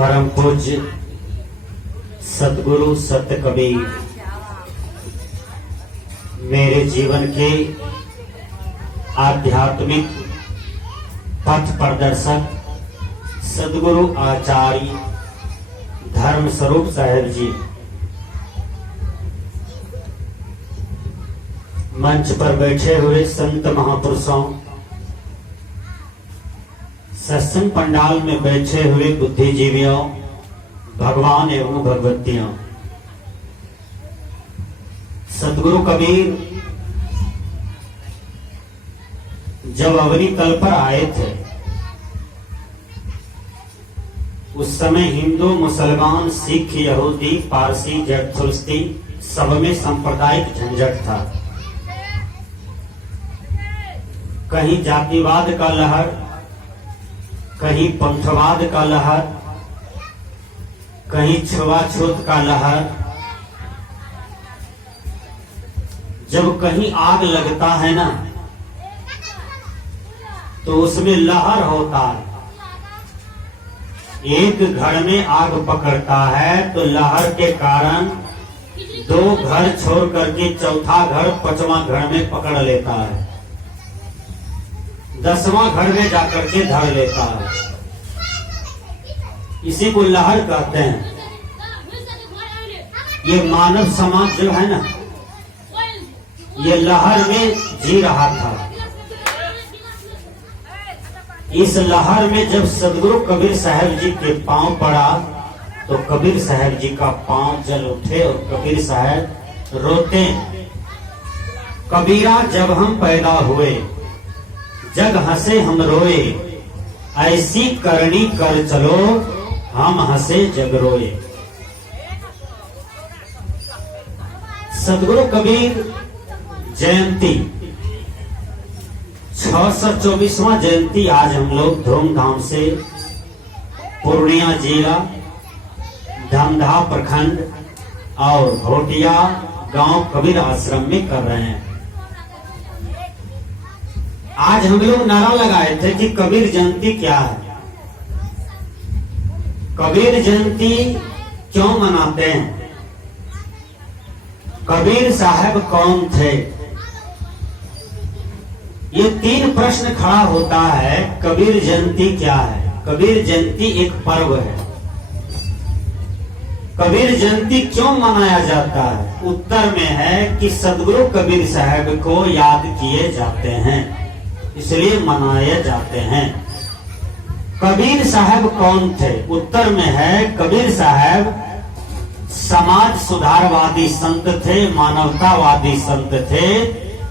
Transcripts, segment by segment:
परम पूज्य सतगुरु सत कबीर मेरे जीवन के आध्यात्मिक पथ प्रदर्शक सदगुरु आचार्य धर्म स्वरूप साहेब जी, मंच पर बैठे हुए संत महापुरुषों, सत्संग पंडाल में बैठे हुए बुद्धिजीवियों, भगवान एवं भगवतियों, सतगुरु कबीर जब अवनी तल पर आए थे उस समय हिंदू, मुसलमान, सिख, यहूदी, पारसी, जरथुस्ती सब में सांप्रदायिक झंझट था। कहीं जातिवाद का लहर, कहीं पंथवाद का लहर, कहीं छुआछूत का लहर। जब कहीं आग लगता है ना तो उसमें लहर होता है। एक घर में आग पकड़ता है तो लहर के कारण दो घर छोड़ करके चौथा घर, पांचवां घर में पकड़ लेता है, 10वां घर में जाकर के धर लेता है। इसी को लहर कहते हैं। ये मानव समाज जो है ना, ये लहर में जी रहा था। इस लहर में जब सदगुरु कबीर साहब जी के पांव पड़ा तो कबीर साहब जी का पांव जल उठे और कबीर साहब रोते, कबीरा जब हम पैदा हुए जग हंसे हम रोए, ऐसी करनी कर चलो हम हंसे जग रोए। सदगुरु कबीर जयंती 624वां जयंती आज हम लोग धूमधाम से पूर्णिया जिला, धमधा प्रखंड और घोटिया गांव कबीर आश्रम में कर रहे हैं। आज हम लोग नारा लगाए थे कि कबीर जयंती क्या है, कबीर जयंती क्यों मनाते हैं, कबीर साहब कौन थे। ये 3 प्रश्न खड़ा होता है। कबीर जयंती क्या है? कबीर जयंती एक पर्व है। कबीर जयंती क्यों मनाया जाता है? उत्तर में है कि सदगुरु कबीर साहब को याद किए जाते हैं, इसलिए मनाए जाते हैं। कबीर साहब कौन थे? उत्तर में है कबीर साहब समाज सुधारवादी संत थे, मानवतावादी संत थे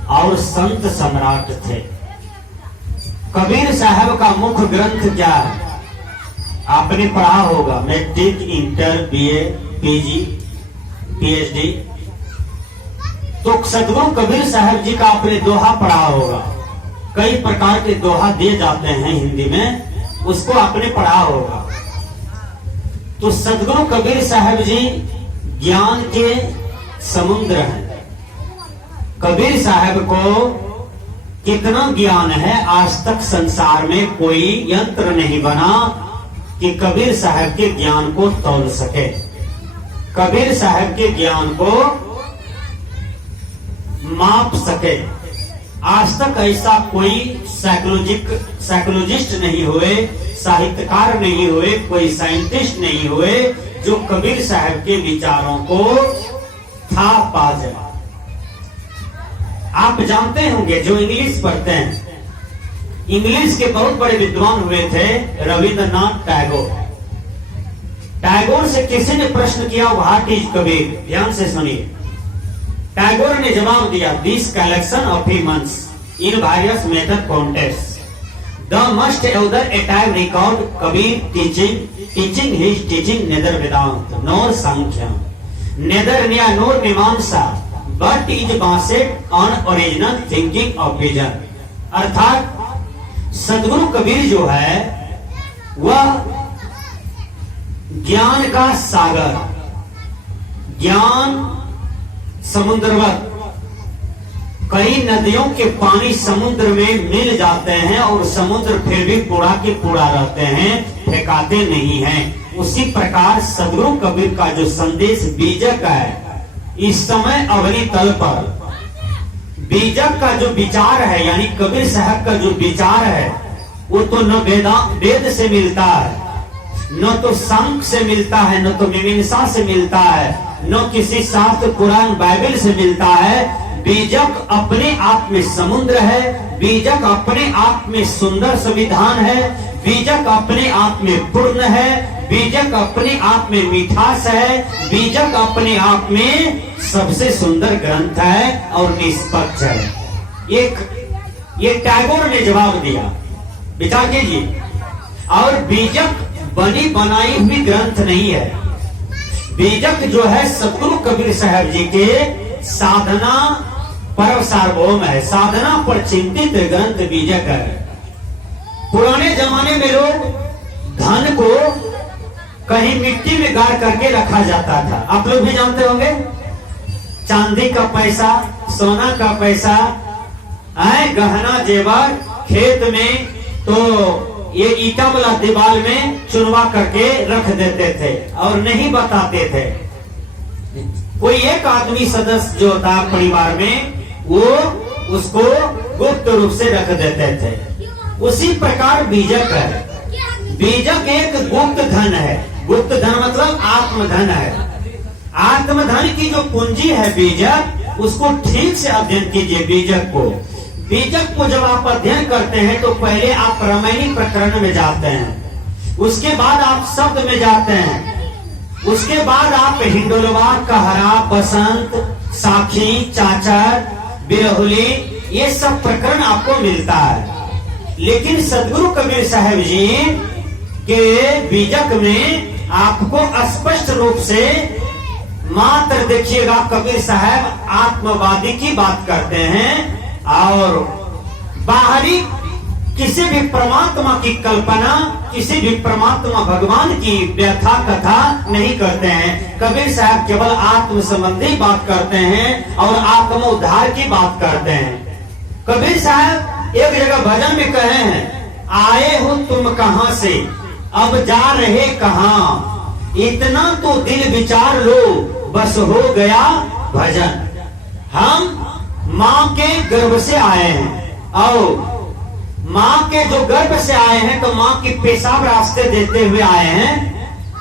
और संत सम्राट थे। कबीर साहब का मुख्य ग्रंथ क्या है? आपने पढ़ा होगा, matric, inter, BA, PG, PhD. तो सदगुरु कबीर साहब जी का आपने दोहा पढ़ा होगा। कई प्रकार के दोहा दिए जाते हैं हिंदी में, उसको आपने पढ़ा होगा। तो सदगुरु कबीर साहब जी ज्ञान के समुद्र हैं। कबीर साहब को कितना ज्ञान है, आज तक संसार में कोई यंत्र नहीं बना कि कबीर साहब के ज्ञान को तौल सके, कबीर साहब के ज्ञान को माप सके। आज तक ऐसा कोई साइकोलॉजिस्ट नहीं हुए, साहित्यकार नहीं हुए, कोई साइंटिस्ट नहीं हुए जो कबीर साहब के विचारों को था पा जाए। आप जानते होंगे जो इंग्लिश पढ़ते हैं, इंग्लिश के बहुत बड़े विद्वान हुए थे रविंद्रनाथ टैगोर। टैगोर से किसी ने प्रश्न किया व्हाट इज कबीर? ध्यान से सुनिए। टैगोर ने जवाब दिया, this collection of humans in various method contest the must either a time record Kabir teaching his teaching neither Vedanta nor Sankhya neither Nyaya nor Mimamsa but is based on original thinking of vision. अर्थात सदगुरु कबीर जो है वह ज्ञान का सागर, ज्ञान समुद्रवत। कई नदियों के पानी समुद्र में मिल जाते हैं और समुद्र फिर भी पूरा के पूरा रहते हैं, फेंकाते नहीं हैं। उसी प्रकार सदगुरु कबीर का जो संदेश बीजक है, इस समय अवनी तल पर बीजक का जो विचार है, यानी कबीर साहब का जो विचार है, वो तो न वेद से मिलता है, न तो सांख्य से मिलता है, न तो मीमांसा से मिलता है, न किसी शास्त्र कुरान बाइबल से मिलता है। बीजक अपने आप में समुद्र है, बीजक अपने आप में सुंदर संविधान है, बीजक अपने आप में पूर्ण है, बीजक अपने आप में मिठास है, बीजक अपने आप में सबसे सुंदर ग्रंथ है और निष्पक्ष है। ये टैगोर ने जवाब दिया, विचार कीजिए। और बीजक बनी बनाई हुई ग्रंथ नहीं है। बीजक जो है सदगुरु कबीर साहब जी के साधना पर सार्वभौम है, साधना पर चिंतित ग्रंथ बीजक है। पुराने जमाने में लोग धन को कहीं मिट्टी में गाड़ करके रखा जाता था, आप लोग भी जानते होंगे। चांदी का पैसा, सोना का पैसा, गहना जेवर खेत में तो ये ईटा वाला दीवार में चुनवा करके रख देते थे और नहीं बताते थे। कोई एक आदमी सदस्य जो था परिवार में, वो उसको गुप्त रूप से रख देते थे। उसी प्रकार बीजक है। बीजक एक गुप्त धन है। गुप्त धन मतलब आत्मधन है। आत्मधन की जो पूंजी है बीजक, उसको ठीक से अध्ययन कीजिए। बीजक को जब आप अध्ययन करते हैं तो पहले आप रामायणी प्रकरण में जाते हैं, उसके बाद आप शब्द में जाते हैं, उसके बाद आप हिंडोलवा, कहरा, बसंत, साखी, चाचर, बिरहुली, ये सब प्रकरण आपको मिलता है। लेकिन सदगुरु कबीर साहब जी के बीजक में आपको स्पष्ट रूप से मात्र देखिएगा, कबीर साहब आत्मवादी की बात करते हैं और बाहरी किसी भी परमात्मा की कल्पना, किसी भी परमात्मा भगवान की व्यथा कथा नहीं करते हैं। कबीर साहब केवल आत्म संबंधी बात करते हैं और आत्म उद्धार की बात करते हैं। कबीर साहब एक जगह भजन में कहे हैं, आए हो तुम कहां से, अब जा रहे कहां, इतना तो दिल विचार लो, बस हो गया भजन। हम माँ के गर्भ से आए हैं और माँ के जो गर्भ से आए हैं तो माँ की पेशाब रास्ते देते हुए आए हैं,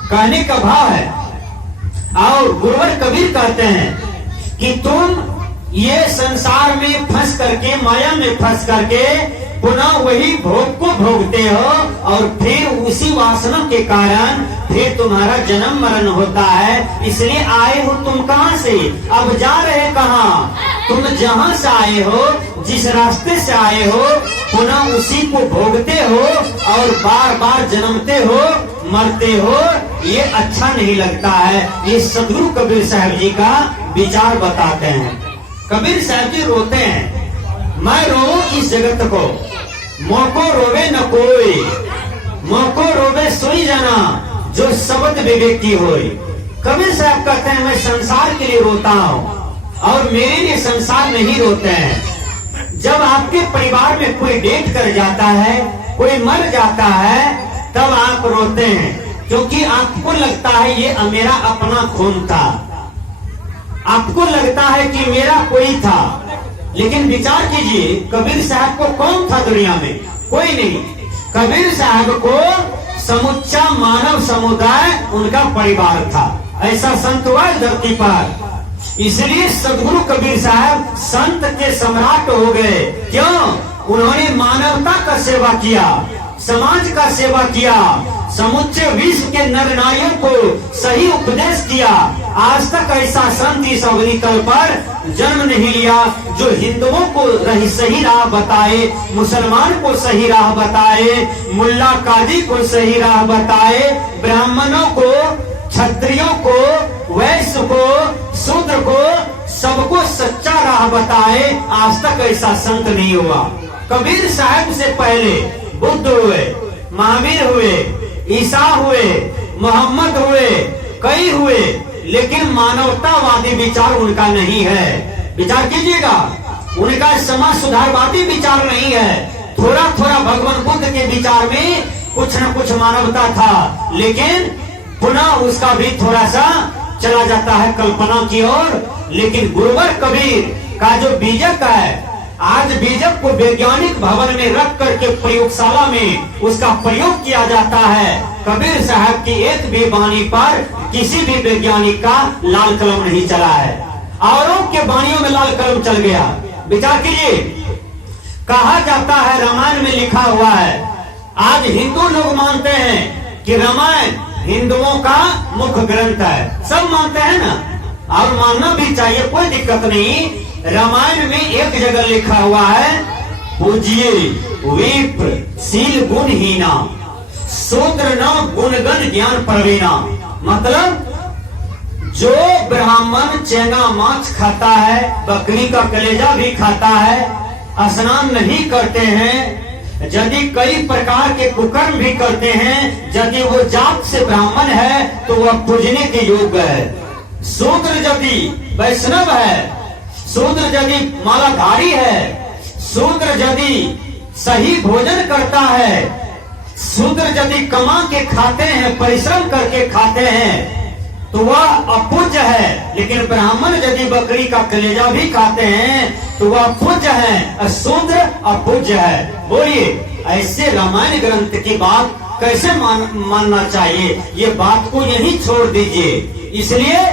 कहने का भाव है। और गुरुवर कबीर कहते हैं कि तुम ये संसार में फंस करके, माया में फंस करके पुनः वही भोग को भोगते हो और फिर उसी वासना के कारण फिर तुम्हारा जन्म मरण होता है। इसलिए आए हो तुम कहां से, अब जा रहे कहां। तुम जहां से आए हो, जिस रास्ते से आए हो, पुनः उसी को भोगते हो और बार बार जन्मते हो, मरते हो। ये अच्छा नहीं लगता है। ये सदगुरु कबीर साहब जी का विचार बताते हैं। कबीर साहब जी रोते हैं, मैं रो इस जगत को, मोको रोवे न कोई, मोको रोवे सोई जना जो शब्द विवेकी होई। कबीर साहब कहते हैं, मैं संसार के लिए रोता हूँ और मेरे लिए संसार नहीं रोते हैं। जब आपके परिवार में कोई डेथ कर जाता है, कोई मर जाता है, तब आप रोते हैं, क्योंकि आपको लगता है ये मेरा अपना खून था, आपको लगता है कि मेरा कोई था। लेकिन विचार कीजिए, कबीर साहब को कौन था दुनिया में? कोई नहीं। कबीर साहब को समुच्चा मानव समुदाय उनका परिवार था। ऐसा संत हुआ धरती पर। इसलिए सदगुरु कबीर साहब संत के सम्राट हो गए। क्यों? उन्होंने मानवता का सेवा किया, समाज का सेवा किया, समुच्चय विश्व के नर नारियों को सही उपदेश किया। आज तक ऐसा संत इस अवनीतल पर जन्म नहीं लिया जो हिंदुओं को सही राह बताए, मुसलमान को सही राह बताए, मुल्ला काजी को सही राह बताए, ब्राह्मणों को, क्षत्रियों को, वैश्य को, शूद्र को, सबको सच्चा राह बताए। आज तक ऐसा संत नहीं हुआ। कबीर साहब से पहले बुद्ध हुए, महावीर हुए, ईसा हुए, मोहम्मद हुए, कई हुए, लेकिन मानवतावादी विचार उनका नहीं है। विचार कीजिएगा, उनका समाज सुधारवादी विचार नहीं है। थोड़ा थोड़ा भगवान बुद्ध के विचार में कुछ न कुछ मानवता था, लेकिन पुनः उसका भी थोड़ा सा चला जाता है कल्पना की ओर। लेकिन गुरुवर कबीर का जो बीजक है, आज बीजक को वैज्ञानिक भवन में रख करके प्रयोगशाला में उसका प्रयोग किया जाता है। कबीर साहब की एक भी वाणी पर किसी भी वैज्ञानिक का लाल कलम नहीं चला है, औरों के वाणियों में लाल कलम चल गया। विचार कीजिए, कहा जाता है, रामायण में लिखा हुआ है, आज हिंदू लोग मानते हैं कि रामायण हिंदुओं का मुख्य ग्रंथ है, सब मानते हैं ना, और मानना भी चाहिए, कोई दिक्कत नहीं। रामायण में एक जगह लिखा हुआ है, पूजिए विप्र शील गुणहीना शूद्र न गुणगण ज्ञान प्रवीणा। मतलब जो ब्राह्मण चेंगा मांस खाता है, बकरी का कलेजा भी खाता है, स्नान नहीं करते हैं, यदि कई प्रकार के कुकर्म भी करते हैं, यदि वो जात से ब्राह्मण है तो वह पूजने के योग्य है। शूद्र यदि वैष्णव है, शूद्र यदि मालाधारी है, शूद्र यदि सही भोजन करता है, शूद्र यदि कमा के खाते हैं, परिश्रम करके खाते हैं, तो वह अपूज्य है। लेकिन ब्राह्मण यदि बकरी का कलेजा भी खाते हैं तो वह पूज्य है, शूद्र अपूज्य है। बोलिए, ऐसे रामायण ग्रंथ की बात कैसे मानना चाहिए? ये बात को यही छोड़ दीजिए। इसलिए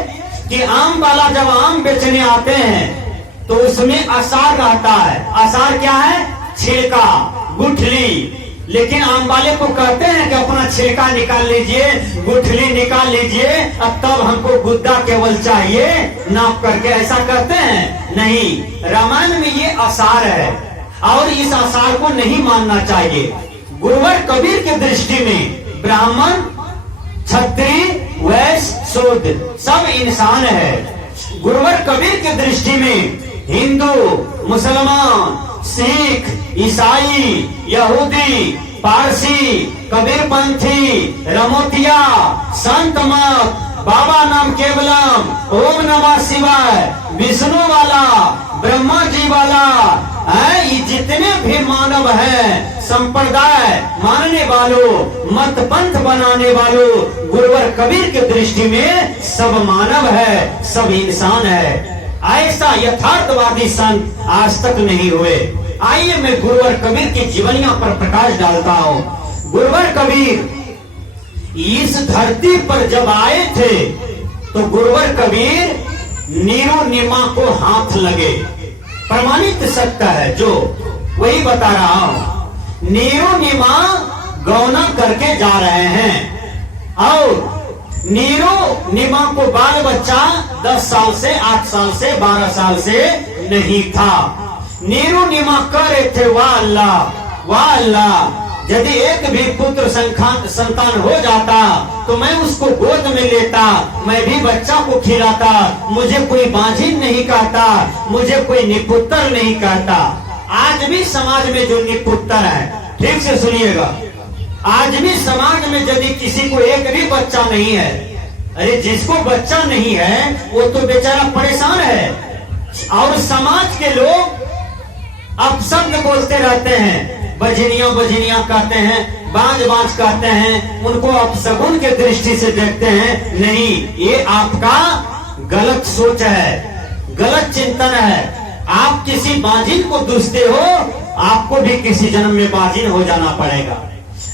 कि आम वाला जब आम बेचने आते हैं तो उसमें आसार रहता है। आसार क्या है? छिलका, गुठली। लेकिन आम वाले को कहते हैं कि अपना छिलका निकाल लीजिए, गुठली निकाल लीजिए, अब तब हमको गुद्दा केवल चाहिए नाप करके, ऐसा कहते हैं? नहीं, रामायण में ये आसार है और इस आसार को नहीं मानना चाहिए। गुरुवर कबीर की दृष्टि में ब्राह्मण, क्षत्रिय, वैश्य, शूद्र सब इंसान है। गुरुवर कबीर की दृष्टि में हिंदू, मुसलमान, सिख, ईसाई, यहूदी, पारसी, कबीरपंथी, रमोतिया, संत मत, बाबा नाम केवलम, ओम नमः शिवाय, विष्णु वाला, ब्रह्मा जी वाला, ये जितने भी मानव हैं, संप्रदाय मानने वालों, मत पंथ बनाने वालों, गुरुवर कबीर की दृष्टि में सब मानव है, सब इंसान है। ऐसा यथार्थवादी संत आज तक नहीं हुए। आइए मैं गुरुवर कबीर की जीवनिया पर प्रकाश डालता हूँ। गुरुवर कबीर इस धरती पर जब आए थे तो गुरुवर कबीर नीरो निमा को हाथ लगे। प्रमाणित सत्य है जो, वही बता रहा हूँ। नीरो निमा गौना करके जा रहे हैं और नीरो निमा को बाल बच्चा 10 साल से, 8 साल से, 12 साल से नहीं था। नीरो निमा कह रहे थे, वाह अल्लाह, वाह अल्लाह, यदि एक भी पुत्र संतान हो जाता तो मैं उसको गोद में लेता, मैं भी बच्चा को खिलाता, मुझे कोई बांझिन नहीं कहता, मुझे कोई निपुत्र नहीं कहता। आज भी समाज में जो निपुत्र है, ठीक से सुनिएगा, आज भी समाज में यदि किसी को एक भी बच्चा नहीं है, अरे जिसको बच्चा नहीं है वो तो बेचारा परेशान है। और समाज के लोग अपशब्द बोलते रहते हैं, बजनिया बजनिया कहते हैं, बाज बाज कहते हैं, उनको अपशगुन के दृष्टि से देखते हैं। नहीं, ये आपका गलत सोच है, गलत चिंतन है। आप किसी बाजिन को दुसते हो, आपको भी किसी जन्म में बाजिन हो जाना पड़ेगा।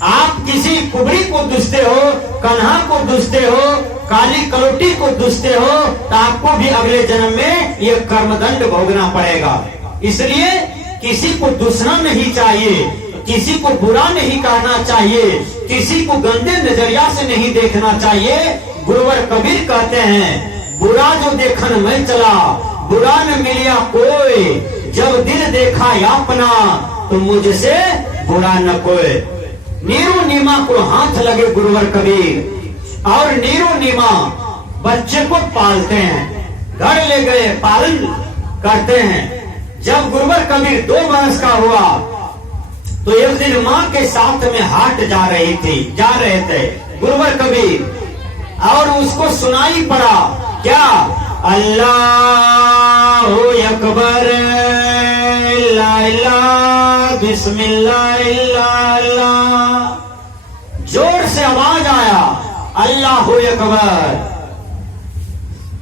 आप किसी कुबड़ी को दुसते हो, कन्हा को दुसते हो, काली कलोटी को दुसते हो, तो आपको भी अगले जन्म में ये कर्मदंड भोगना पड़ेगा। इसलिए किसी को दुसना नहीं चाहिए, किसी को बुरा नहीं कहना चाहिए, किसी को गंदे नजरिया से नहीं देखना चाहिए। गुरुवर कबीर कहते हैं, बुरा जो देखन मैं चला, बुरा न मिलिया कोई, जब दिल देखा अपना तो मुझसे बुरा न कोई। नीरो नीमा को हाथ लगे गुरुवर कबीर, और नीरो नीमा बच्चे को पालते हैं, घर ले गए, पालन करते हैं। जब गुरुवर कबीर 2 वर्ष का हुआ तो एक दिन माँ के साथ में हाट जा रहे थे गुरुवर कबीर, और उसको सुनाई पड़ा क्या, अल्लाहु अकबर, ला इलाहा बिस्मिल्लाह, जोर से आवाज आया, अल्लाहु अकबर।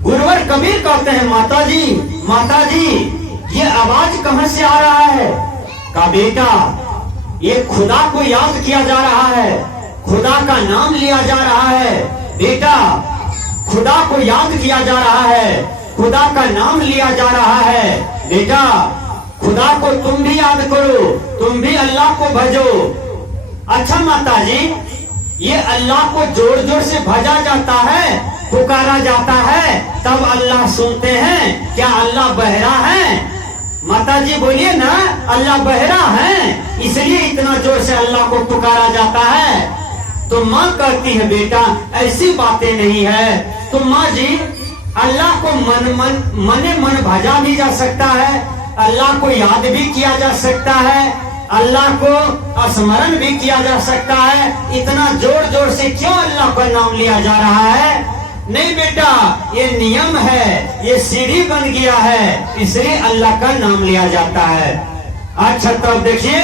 गुरुवर कबीर कहते हैं, माता जी ये आवाज कहां से आ रहा है? कहा बेटा ये खुदा को याद किया जा रहा है, खुदा का नाम लिया जा रहा है। बेटा खुदा को याद किया जा रहा है, खुदा का नाम लिया जा रहा है। बेटा खुदा को तुम भी याद करो, तुम भी अल्लाह को भजो। अच्छा माता जी, ये अल्लाह को जोर जोर से भजा जाता है, पुकारा जाता है, तब अल्लाह सुनते हैं? क्या अल्लाह बहरा है? माता जी बोलिए ना, अल्लाह बहरा है इसलिए इतना जोर से अल्लाह को पुकारा जाता है। तो माँ कहती है बेटा ऐसी बातें नहीं है। तो माँ जी अल्लाह को मने मन भजा भी जा सकता है, अल्लाह को याद भी किया जा सकता है, अल्लाह को स्मरण भी किया जा सकता है। इतना जोर जोर से क्यों अल्लाह का नाम लिया जा रहा है? नहीं बेटा ये नियम है, ये सीढ़ी बन गया है, इसलिए अल्लाह का नाम लिया जाता है। अच्छा तब देखिए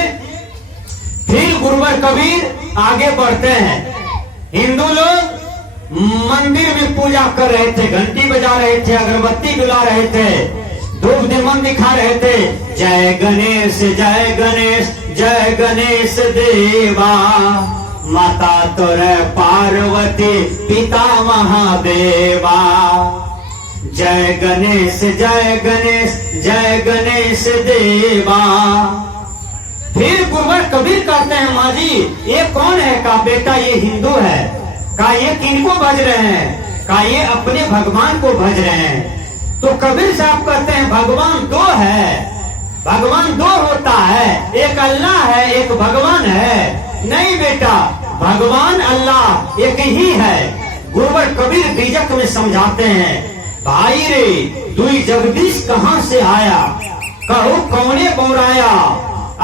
फिर गुरुवर कबीर आगे बढ़ते हैं। हिंदू लोग मंदिर में पूजा कर रहे थे, घंटी बजा रहे थे, अगरबत्ती जला रहे थे, धूप दीपक दिखा रहे थे। जय गणेश जय गणेश जय गणेश देवा, माता तोरे पार्वती पिता महादेवा। जय गणेश जय गणेश देवा। फिर गुरुवर कबीर कहते हैं, माँ जी ये कौन है? का बेटा ये हिंदू है। का ये किनको भज रहे हैं? का ये अपने भगवान को भज रहे हैं। तो कबीर साहब कहते हैं भगवान दो है, भगवान दो होता है, एक अल्लाह है एक भगवान है। नहीं बेटा भगवान अल्लाह एक ही है। गुरुवर कबीर बीजक में समझाते हैं, भाई रे दुई जगदीश कहाँ से आया? कहो कौने बोराया?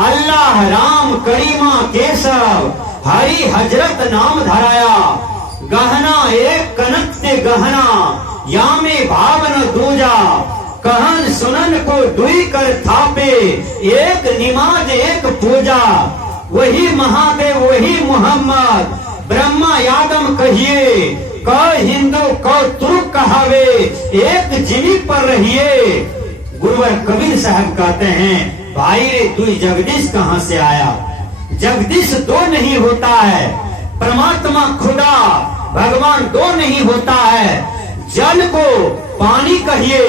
अल्लाह राम करीमा केशव हरि हजरत नाम धराया। गहना एक कनक से गहना, यामे भावन दूजा। कहन सुनन को दुई कर थापे, एक निमाज एक पूजा। वही महादेव वही मोहम्मद, ब्रह्मा यादम कहिए। कौ हिंदू कौ तुर्क कहावे, एक जीवी पर रहिए। गुरुवर कबीर साहब कहते हैं, भाई रे तू जगदीश कहाँ से आया? जगदीश दो नहीं होता है, परमात्मा खुदा भगवान दो नहीं होता है। जल को पानी कहिए,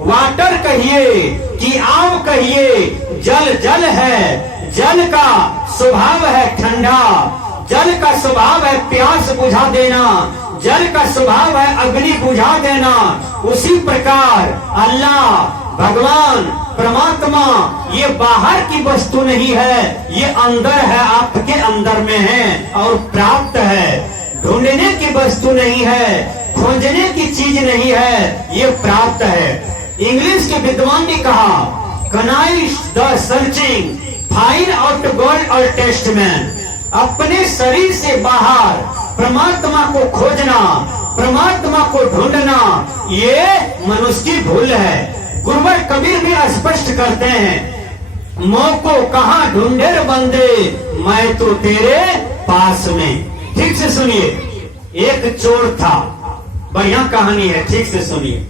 वाटर कहिए कि आव कहिए, जल जल है। जल का स्वभाव है ठंडा, जल का स्वभाव है प्यास बुझा देना, जल का स्वभाव है अग्नि बुझा देना। उसी प्रकार अल्लाह भगवान परमात्मा ये बाहर की वस्तु नहीं है, ये अंदर है, आपके अंदर में है और प्राप्त है। ढूंढने की वस्तु नहीं है, खोजने की चीज नहीं है, ये प्राप्त है। इंग्लिश के विद्वान ने कहा, कनाइश the searching find out God और टेस्टमैन। अपने शरीर से बाहर परमात्मा को खोजना, परमात्मा को ढूंढना, ये मनुष्य की भूल है। गुरुवर कबीर भी स्पष्ट करते हैं, मौको कहाँ ढूंढे बंदे, मैं तो तेरे पास में। ठीक से सुनिए, एक चोर था, बढ़िया कहानी है, ठीक से सुनिए।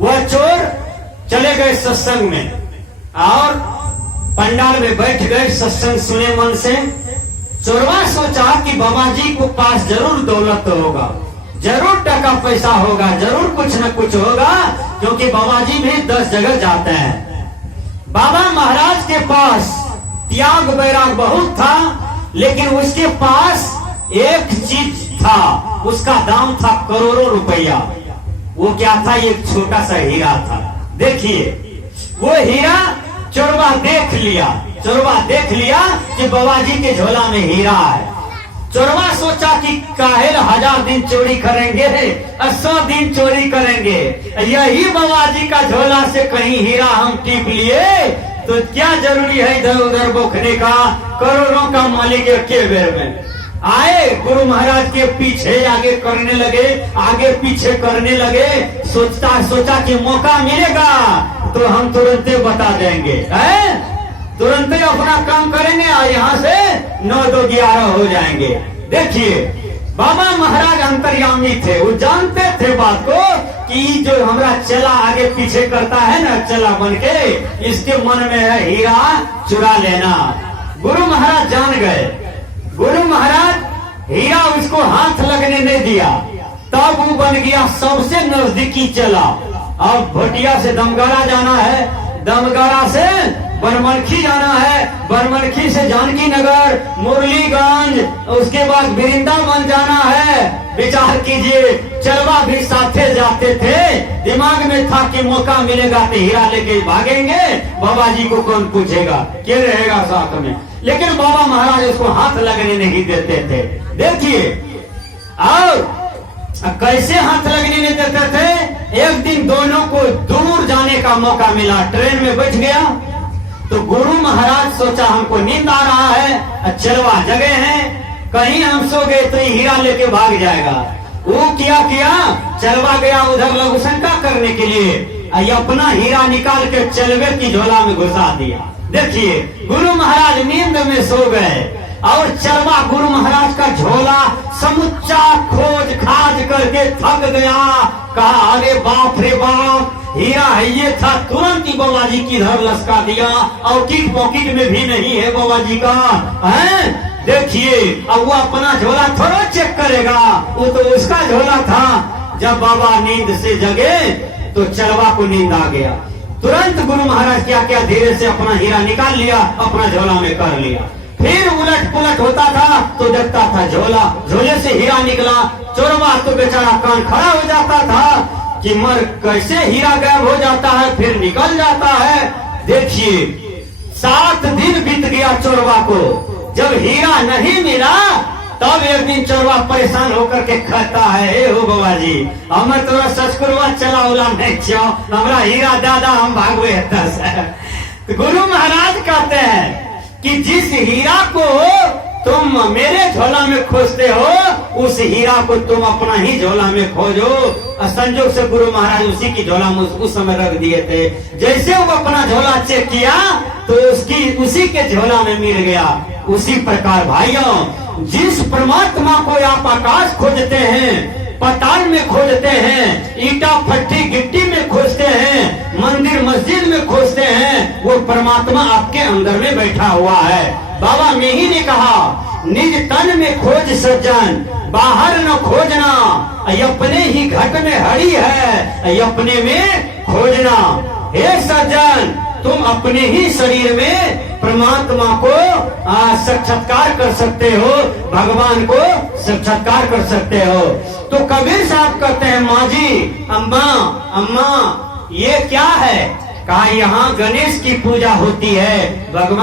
वह चोर चले गए सत्संग में और पंडाल में बैठ गए, सत्संग सुने मन से। चोरवा सोचा कि बाबा जी को पास जरूर दौलत होगा, जरूर टका पैसा होगा, जरूर कुछ न कुछ होगा, क्योंकि बाबा जी भी 10 जगह जाते हैं। बाबा महाराज के पास त्याग वैराग बहुत था, लेकिन उसके पास एक चीज था, उसका दाम था करोड़ों रुपया। वो क्या था? एक छोटा सा हीरा था। देखिए वो हीरा चोरवा देख लिया, चोरवा देख लिया कि बाबा जी के झोला में हीरा है। चोरवा सोचा कि काहेल 1000 दिन चोरी करेंगे, 100 दिन चोरी करेंगे, यही बाबा जी का झोला से कहीं हीरा हम टीप लिए तो क्या जरूरी है इधर उधर बोखने का। करोड़ों का मालिक के बेर में आए, गुरु महाराज के पीछे आगे करने लगे, आगे पीछे करने लगे। सोचा कि मौका मिलेगा तो हम तुरंत बता देंगे, तुरंत अपना काम करेंगे और यहाँ से 9 2 11 हो जाएंगे। देखिए बाबा महाराज अंतर्यामी थे, वो जानते थे बात को कि जो हमारा चला आगे पीछे करता है ना चला बन के, इसके मन में है हीरा चुरा लेना। गुरु महाराज जान गए। गुरु महाराज हीरा उसको हाथ लगने नहीं दिया, तब वो बन गया सबसे नजदीकी चला। अब भटिया से दमगाड़ा जाना है, दमगाड़ा से बनमनखी जाना है, बनमनखी से जानकी नगर, मुरलीगंज, उसके बाद वृंदावन जाना है। विचार कीजिए, चलवा भी साथे जाते थे, दिमाग में था कि मौका मिलेगा तो हीरा लेके भागेंगे, बाबा जी को कौन पूछेगा, क्या रहेगा साथ में। लेकिन बाबा महाराज उसको हाथ लगने नहीं देते थे। देखिए और कैसे हाथ लगने नहीं देते थे। एक दिन दोनों को दूर जाने का मौका मिला, ट्रेन में बैठ गया तो गुरु महाराज सोचा हमको नींद आ रहा है, चलवा जगह है, कहीं हम सो गए तो हीरा लेके भाग जाएगा। वो क्या किया, चलवा गया उधर लघु शंका करने के लिए, अपना हीरा निकाल के चलवे की झोला में घुसा दिया। देखिए गुरु महाराज नींद में सो गए और चलवा गुरु महाराज का झोला समुच्चा खोज खाज करके थक गया। कहा अरे बाप रे बाप, हीरा है ये था। तुरंत ही बाबा जी की धर लसका दिया और किट पॉकेट में भी नहीं है बाबा जी का है। देखिए अब वो अपना झोला थोड़ा चेक करेगा, वो तो उसका झोला था। जब बाबा नींद से जगे तो चलवा को नींद आ गया। तुरंत गुरु महाराज क्या क्या धीरे से अपना हीरा निकाल लिया, अपना झोला में कर लिया। फिर उलट पुलट होता था तो देखता था झोला, झोले से हीरा निकला। चोरवा तो बेचारा कान खड़ा हो जाता था कि मर कैसे हीरा गायब हो जाता है, फिर निकल जाता है। देखिए 7 दिन बीत गया चोरवा को। जब हीरा नहीं मिला तब एक दिन चोरवा परेशान होकर के कहता है, ए हो बाबा जी, हमें तोरा सचकुरवा चला उला नहीं छो, हमारा हीरा दादा हम भागवे तो गुरु महाराज कहते हैं कि जिस हीरा को तुम मेरे झोला में खोजते हो, उस हीरा को तुम अपना ही झोला में खोजो। संजोग से गुरु महाराज उसी की झोला में उस समय रख दिए थे। जैसे वो अपना झोला चेक किया तो उसी के झोला में मिल गया। उसी प्रकार भाइयों, जिस परमात्मा को आप आकाश खोजते हैं, पताल में खोजते हैं, ईटा फट्टी गिट्टी में खोजते हैं, मंदिर मस्जिद में खोजते हैं, वो परमात्मा आपके अंदर में बैठा हुआ है। बाबा मेही ने कहा, निज तन में खोज सज्जन, बाहर न खोजना, अपने ही घट में हरी है, अपने में खोजना। हे सज्जन, तुम अपने ही शरीर में परमात्मा को साक्षात्कार कर सकते हो, भगवान को साक्षात्कार कर सकते हो। तो कबीर साहब कहते हैं, माँ जी, अम्मा अम्मा ये क्या है? कहा यहाँ गणेश की पूजा होती है, भगवान